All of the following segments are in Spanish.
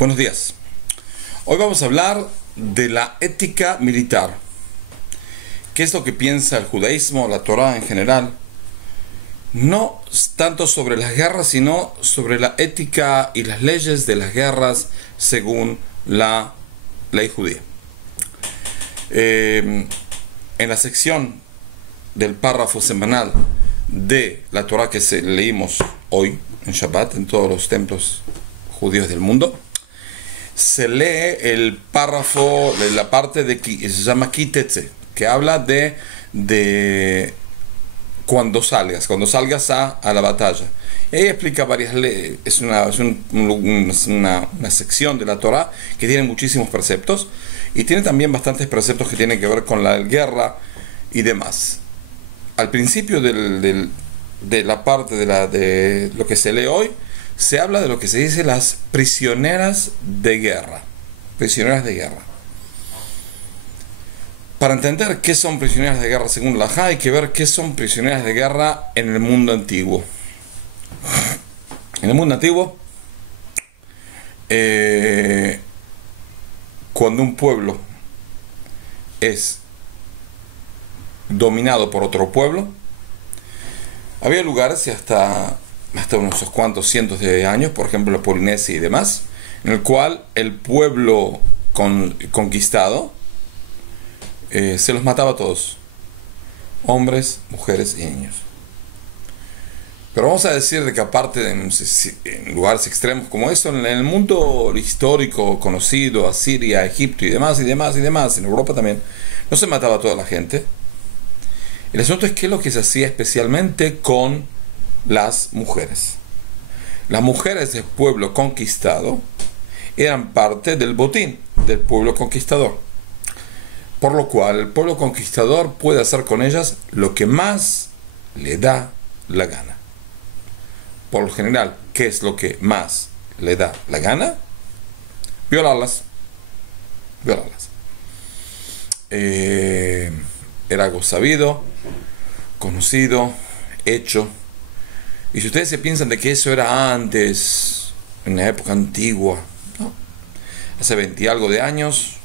Buenos días. Hoy vamos a hablar de la ética militar. ¿Qué es lo que piensa el judaísmo, la Torá en general? No tanto sobre las guerras, sino sobre la ética y las leyes de las guerras según la ley judía. En la sección del párrafo semanal de la Torá que leímos hoy en Shabbat, en todos los templos judíos del mundo, se lee el párrafo de la parte se llama Kitetze, que habla de cuando salgas a la batalla. Y ahí explica varias leyes. Es una sección de la Torá que tiene muchísimos preceptos y tiene también bastantes preceptos que tienen que ver con la guerra y demás. Al principio de la parte de lo que se lee hoy, se habla de lo que se dice las prisioneras de guerra. Prisioneras de guerra. Para entender qué son prisioneras de guerra según la Halajá, hay que ver qué son prisioneras de guerra en el mundo antiguo. En el mundo antiguo, cuando un pueblo es dominado por otro pueblo, había lugares y hasta unos cuantos cientos de años, por ejemplo la Polinesia y demás, en el cual el pueblo conquistado se los mataba a todos, hombres, mujeres y niños. Pero vamos a decir de que aparte de en lugares extremos como eso, en el mundo histórico conocido, Asiria, Egipto y demás, en Europa también, no se mataba a toda la gente. El asunto es qué es lo que se hacía especialmente con las mujeres. Las mujeres del pueblo conquistado eran parte del botín del pueblo conquistador, por lo cual el pueblo conquistador puede hacer con ellas lo que más le da la gana. Por lo general, ¿qué es lo que más le da la gana? Violarlas. Era algo sabido, conocido, hecho. Y si ustedes se piensan de que eso era antes, en la época antigua, ¿no? Hace 20 y algo de años,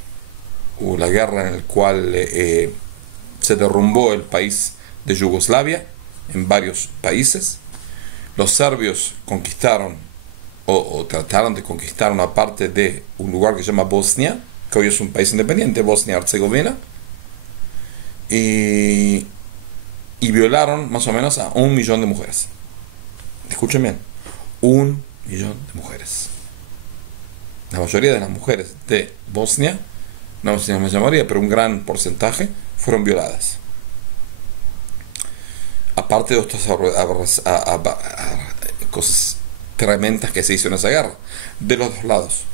hubo la guerra en la cual se derrumbó el país de Yugoslavia en varios países. Los serbios conquistaron o trataron de conquistar una parte de un lugar que se llama Bosnia, que hoy es un país independiente, Bosnia-Herzegovina, y violaron más o menos a 1 millón de mujeres. Escuchen bien, 1 millón de mujeres. La mayoría de las mujeres de Bosnia, no sé si me llamaría, pero un gran porcentaje fueron violadas. Aparte de estas cosas tremendas que se hizo en esa guerra, de los dos lados,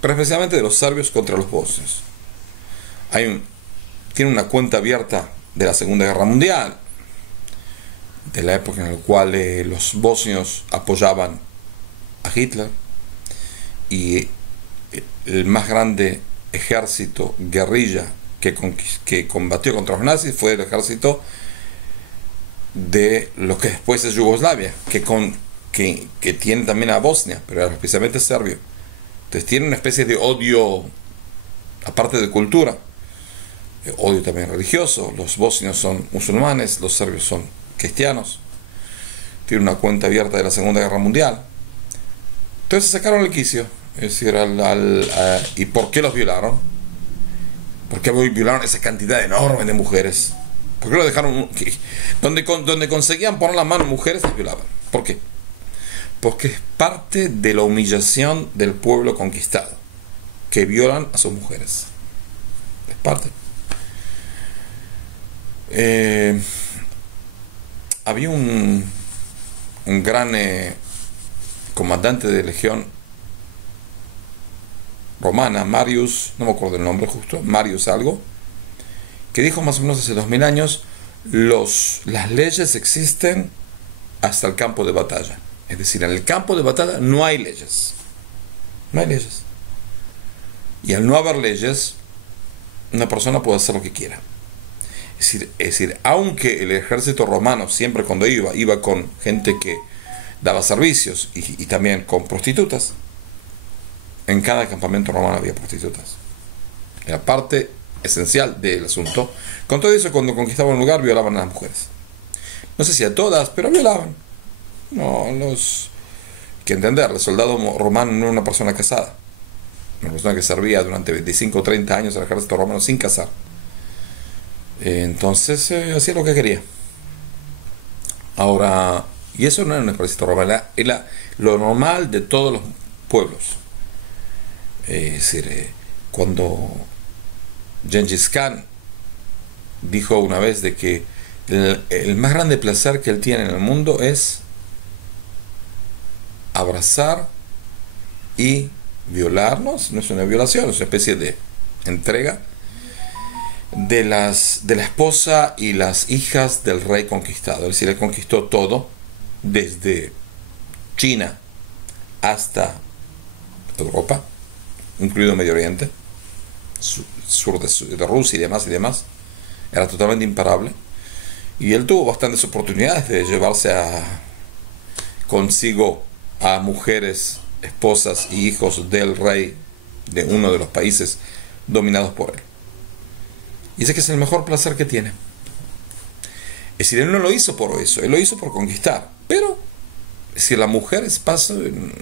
pero especialmente de los serbios contra los bosnios. Tiene una cuenta abierta de la Segunda Guerra Mundial, de la época en la cual los bosnios apoyaban a Hitler, y el más grande ejército guerrilla que combatió contra los nazis fue el ejército de lo que después es Yugoslavia, que tiene también a Bosnia, pero era especialmente serbio. Entonces tiene una especie de odio, aparte de cultura, odio también religioso. Los bosnios son musulmanes, los serbios son cristianos. Tiene una cuenta abierta de la Segunda Guerra Mundial. Entonces se sacaron el quicio. Es decir, ¿y por qué los violaron? ¿Por qué violaron esa cantidad enorme de mujeres? ¿Por qué lo dejaron? Donde conseguían poner la mano en mujeres, las violaban. ¿Por qué? Porque es parte de la humillación del pueblo conquistado, que violan a sus mujeres. Es parte. Había un gran comandante de legión romana, Marius, no me acuerdo el nombre justo, Marius algo, que dijo más o menos hace 2000 años, las leyes existen hasta el campo de batalla. Es decir, en el campo de batalla no hay leyes. No hay leyes. Y al no haber leyes, una persona puede hacer lo que quiera. Es decir, aunque el ejército romano siempre cuando iba con gente que daba servicios y también con prostitutas, en cada campamento romano había prostitutas. Era parte esencial del asunto. Con todo eso, cuando conquistaban un lugar, violaban a las mujeres. No sé si a todas, pero violaban. No, los... Hay que entender, el soldado romano no era una persona casada. Una persona que servía durante 25 o 30 años al ejército romano sin casar. Entonces, hacía lo que quería. Ahora, y eso no era un ejército romano, era lo normal de todos los pueblos. Es decir, cuando Gengis Khan dijo una vez de que el más grande placer que él tiene en el mundo es abrazar y violarnos, no es una violación, es una especie de entrega de la esposa y las hijas del rey conquistado. Es decir, él conquistó todo, desde China hasta Europa, incluido Medio Oriente, sur de Rusia y demás. Era totalmente imparable. Y él tuvo bastantes oportunidades de llevarse consigo a mujeres, esposas y hijos del rey de uno de los países dominados por él. Y dice que es el mejor placer que tiene. Es decir, él no lo hizo por eso, él lo hizo por conquistar. Pero, si la mujer es paso,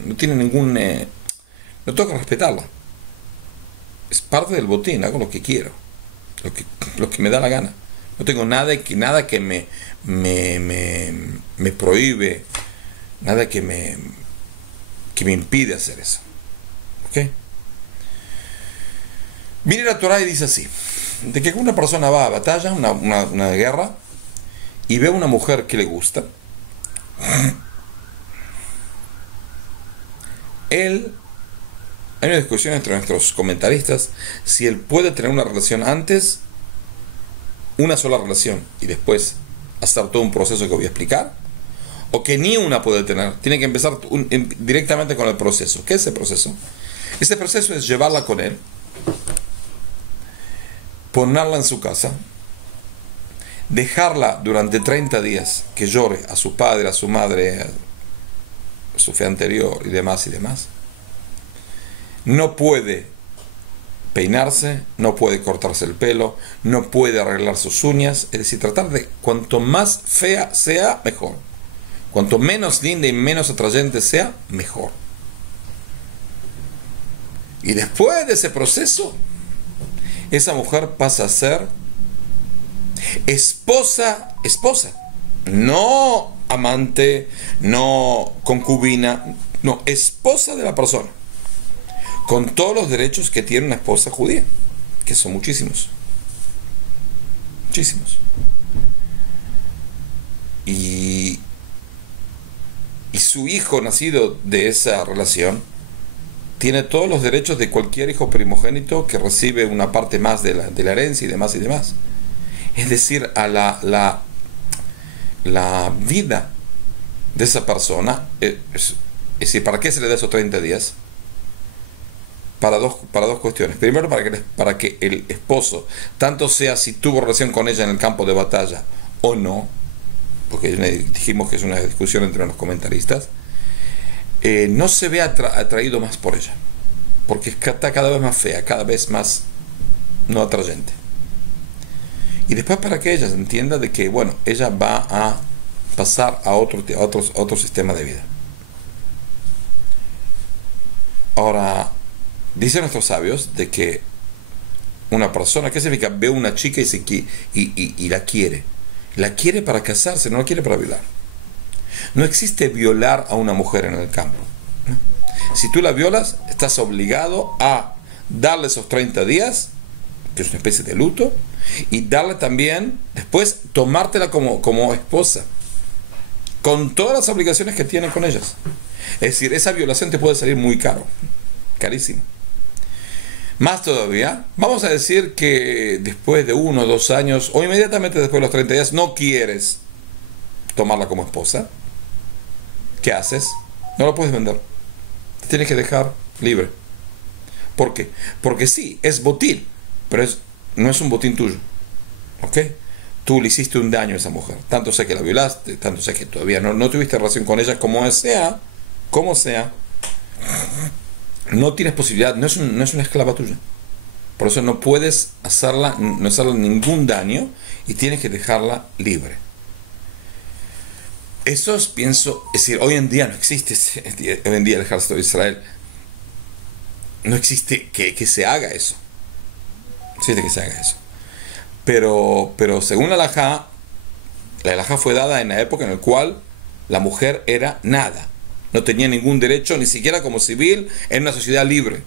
no tiene ningún... no tengo que respetarla. Es parte del botín, hago lo que quiero, lo que me da la gana. No tengo nada que me prohíbe, nada que me impide hacer eso. ¿Ok? Viene la Torah y dice así, de que una persona va a batalla, una guerra, y ve a una mujer que le gusta, hay una discusión entre nuestros comentaristas si él puede tener una relación antes, una sola relación, y después hacer todo un proceso que voy a explicar, o que ni una puede tener, tiene que empezar directamente con el proceso. ¿Qué es ese proceso? Ese proceso es llevarla con él, ponerla en su casa, dejarla durante 30 días que llore a su padre, a su madre, a su fe anterior y demás. No puede peinarse, no puede cortarse el pelo, no puede arreglar sus uñas, es decir, tratar de cuanto más fea sea, mejor. Cuanto menos linda y menos atrayente sea, mejor. Y después de ese proceso, esa mujer pasa a ser esposa, no amante, no concubina, no, esposa de la persona, con todos los derechos que tiene una esposa judía, que son muchísimos. Y su hijo nacido de esa relación tiene todos los derechos de cualquier hijo primogénito que recibe una parte más de la herencia y demás. Es decir, a la vida de esa persona, es decir, ¿para qué se le da esos 30 días? Para dos cuestiones. Primero, para que el esposo, tanto sea si tuvo relación con ella en el campo de batalla o no, porque dijimos que es una discusión entre los comentaristas, no se ve atraído más por ella, porque está cada vez más fea, cada vez más no atrayente. Y después, para que ella entienda de que, bueno, ella va a pasar a otro sistema de vida. Ahora, dicen nuestros sabios de que una persona, ¿qué significa? Ve una chica y la quiere. La quiere para casarse, no la quiere para violar. No existe violar a una mujer en el campo, ¿no? Si tú la violas, estás obligado a darle esos 30 días, que es una especie de luto, y darle también, después, tomártela como esposa, con todas las obligaciones que tiene con ellas. Es decir, esa violación te puede salir muy caro, carísimo. Más todavía, vamos a decir que después de 1 o 2 años, o inmediatamente después de los 30 días, no quieres tomarla como esposa. ¿Qué haces? No la puedes vender. Te tienes que dejar libre. ¿Por qué? Porque sí, es botín, pero no es un botín tuyo. ¿Ok? Tú le hiciste un daño a esa mujer. Tanto sé que la violaste, tanto sé que todavía no tuviste relación con ella, como sea. no tienes posibilidad, no es una esclava tuya. Por eso no puedes no hacerle ningún daño y tienes que dejarla libre. Eso es, pienso, es decir, hoy en día no existe, hoy en día el ejército de Israel, no existe que se haga eso. No existe que se haga eso. Pero según la halajá fue dada en la época en la cual la mujer era nada. No tenía ningún derecho, ni siquiera como civil, en una sociedad libre.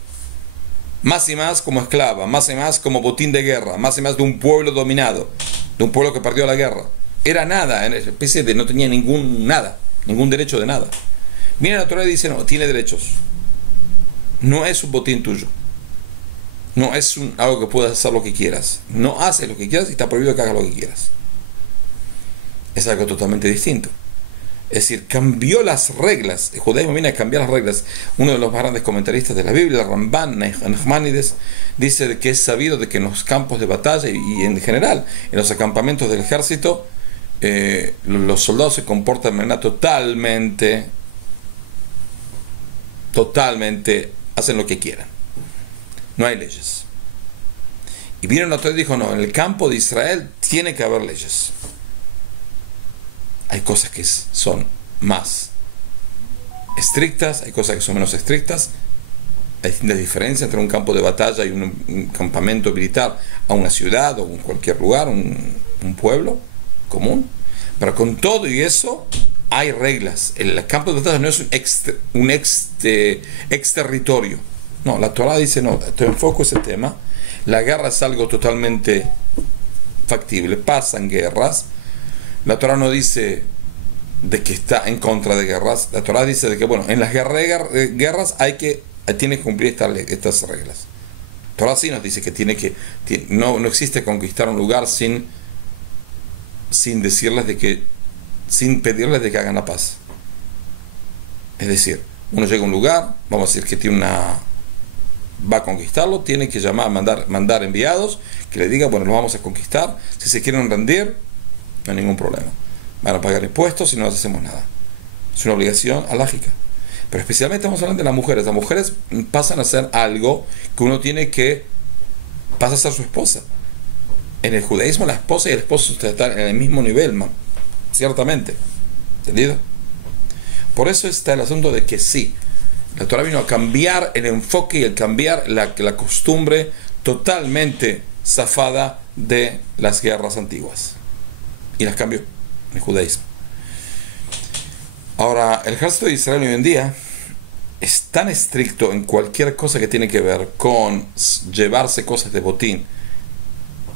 Más y más como esclava, más y más como botín de guerra, más y más de un pueblo dominado, de un pueblo que perdió la guerra. Era nada, en especie de no tenía ningún derecho de nada. Mira, la Torah dice, no, tiene derechos. No es un botín tuyo. No es algo que puedas hacer lo que quieras. No haces lo que quieras y está prohibido que hagas lo que quieras. Es algo totalmente distinto. Es decir, cambió las reglas. El judaísmo viene a cambiar las reglas. Uno de los más grandes comentaristas de la Biblia, Ramban Nachmanides, dice de que es sabido de que en los campos de batalla y en general en los acampamentos del ejército, los soldados se comportan de manera totalmente, hacen lo que quieran. No hay leyes. Y vieron otro y dijo, no, en el campo de Israel tiene que haber leyes. Hay cosas que son más estrictas, hay cosas que son menos estrictas. Hay distintas diferencias entre un campo de batalla y un campamento militar a una ciudad o en cualquier lugar, un pueblo común. Pero con todo y eso hay reglas. El campo de batalla no es un ex territorio. No, la Torah dice, no, te enfoco ese tema. La guerra es algo totalmente factible. Pasan guerras. La Torah no dice de que está en contra de guerras. La Torah dice de que, bueno, en las guerras tiene que cumplir estas reglas. La Torah sí nos dice que no existe conquistar un lugar sin decirles sin pedirles de que hagan la paz. Es decir, uno llega a un lugar, vamos a decir que va a conquistarlo, tiene que mandar enviados que le digan, bueno, lo vamos a conquistar. Si se quieren rendir, no hay ningún problema. Van a pagar impuestos y no hacemos nada. Es una obligación alágica. Pero especialmente estamos hablando de las mujeres. Las mujeres pasan a ser algo que uno pasa a ser su esposa. En el judaísmo la esposa y el esposo están en el mismo nivel, ciertamente. ¿Entendido? Por eso está el asunto de que sí, la Torah vino a cambiar el enfoque y a cambiar la costumbre totalmente zafada de las guerras antiguas. Y las cambió en el judaísmo. Ahora, el ejército de Israel hoy en día es tan estricto en cualquier cosa que tiene que ver con llevarse cosas de botín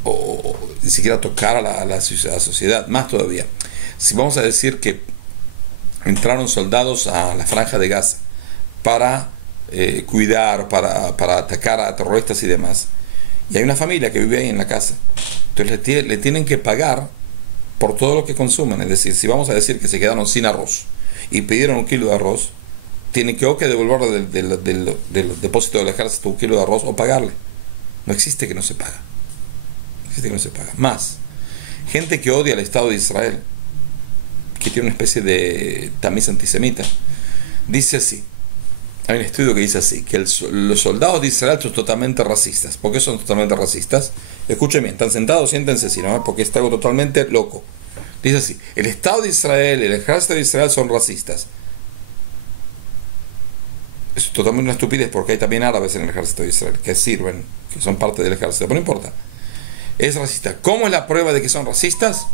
o ni siquiera tocar a la sociedad, más todavía. Si vamos a decir que entraron soldados a la franja de Gaza para cuidar, para atacar a terroristas y demás, y hay una familia que vive ahí en la casa, entonces le tienen que pagar por todo lo que consumen. Es decir, si vamos a decir que se quedaron sin arroz y pidieron 1 kilo de arroz, tienen que devolverlo del depósito del ejército 1 kilo de arroz o pagarle. No existe que no se paga. No existe que no se paga. Más, gente que odia al Estado de Israel, que tiene una especie de tamiz antisemita, dice así. Hay un estudio que dice así, que los soldados de Israel son totalmente racistas. ¿Por qué son totalmente racistas? Escuchen bien, están sentados, siéntense así, ¿no? Porque es algo totalmente loco. Dice así, el Estado de Israel, el ejército de Israel son racistas. Es totalmente una estupidez, porque hay también árabes en el ejército de Israel que sirven, que son parte del ejército, pero no importa. Es racista. ¿Cómo es la prueba de que son racistas?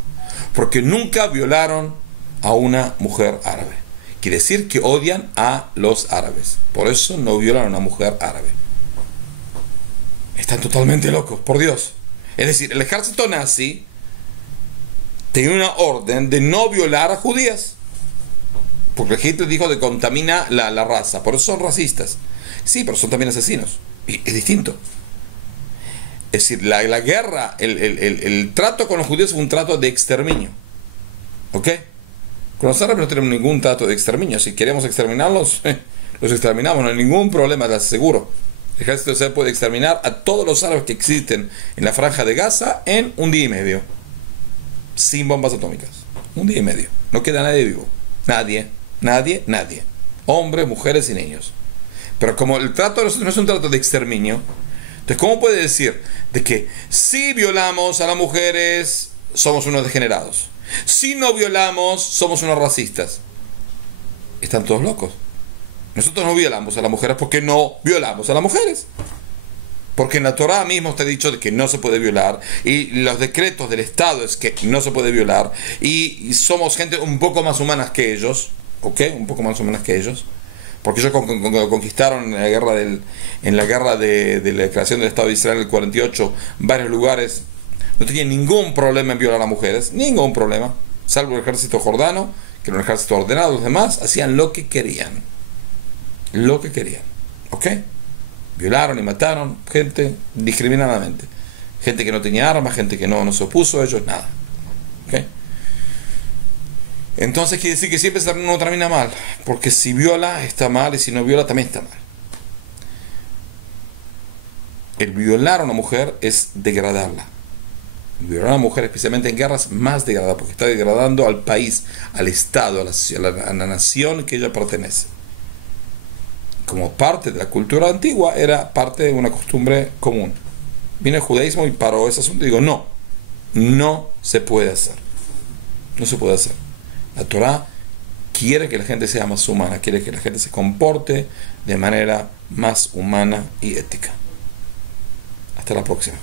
Porque nunca violaron a una mujer árabe. Quiere decir que odian a los árabes. Por eso no violan a una mujer árabe. Están totalmente locos, por Dios. Es decir, el ejército nazi tenía una orden de no violar a judías. Porque el Hitler dijo que contamina la raza. Por eso son racistas. Sí, pero son también asesinos. Y es distinto. Es decir, la guerra, el trato con los judíos fue un trato de exterminio. ¿Ok? Con los árabes no tenemos ningún trato de exterminio. Si queremos exterminarlos, los exterminamos. No hay ningún problema, les aseguro. El ejército de Israel puede exterminar a todos los árabes que existen en la franja de Gaza en 1 día y medio. Sin bombas atómicas. 1 día y medio. No queda nadie vivo. Nadie. Hombres, mujeres y niños. Pero como el trato no es un trato de exterminio, entonces ¿cómo puede decir de que si violamos a las mujeres somos unos degenerados? Si no violamos somos unos racistas. Están todos locos. Nosotros no violamos a las mujeres porque no violamos a las mujeres. Porque en la Torá mismo está dicho de que no se puede violar, y los decretos del Estado es que no se puede violar, y somos gente un poco más humanas que ellos, ¿ok? Un poco más humanas que ellos, porque ellos conquistaron en la guerra de la creación del Estado de Israel en el 48 varios lugares, no tenían ningún problema en violar a mujeres, ningún problema, salvo el ejército jordano, que era un ejército ordenado. Los demás hacían lo que querían, ¿ok? Violaron y mataron gente discriminadamente, gente que no tenía armas, gente que no se opuso a ellos, nada, ¿ok? Entonces quiere decir que siempre no termina mal, porque si viola está mal, y si no viola también está mal. El violar a una mujer es degradarla. Violar a una mujer, especialmente en guerras, más degradada, porque está degradando al país, al Estado, a la nación que ella pertenece. Como parte de la cultura antigua, era parte de una costumbre común. Vino el judaísmo y paró ese asunto y digo, no se puede hacer. No se puede hacer. La Torá quiere que la gente sea más humana, quiere que la gente se comporte de manera más humana y ética. Hasta la próxima.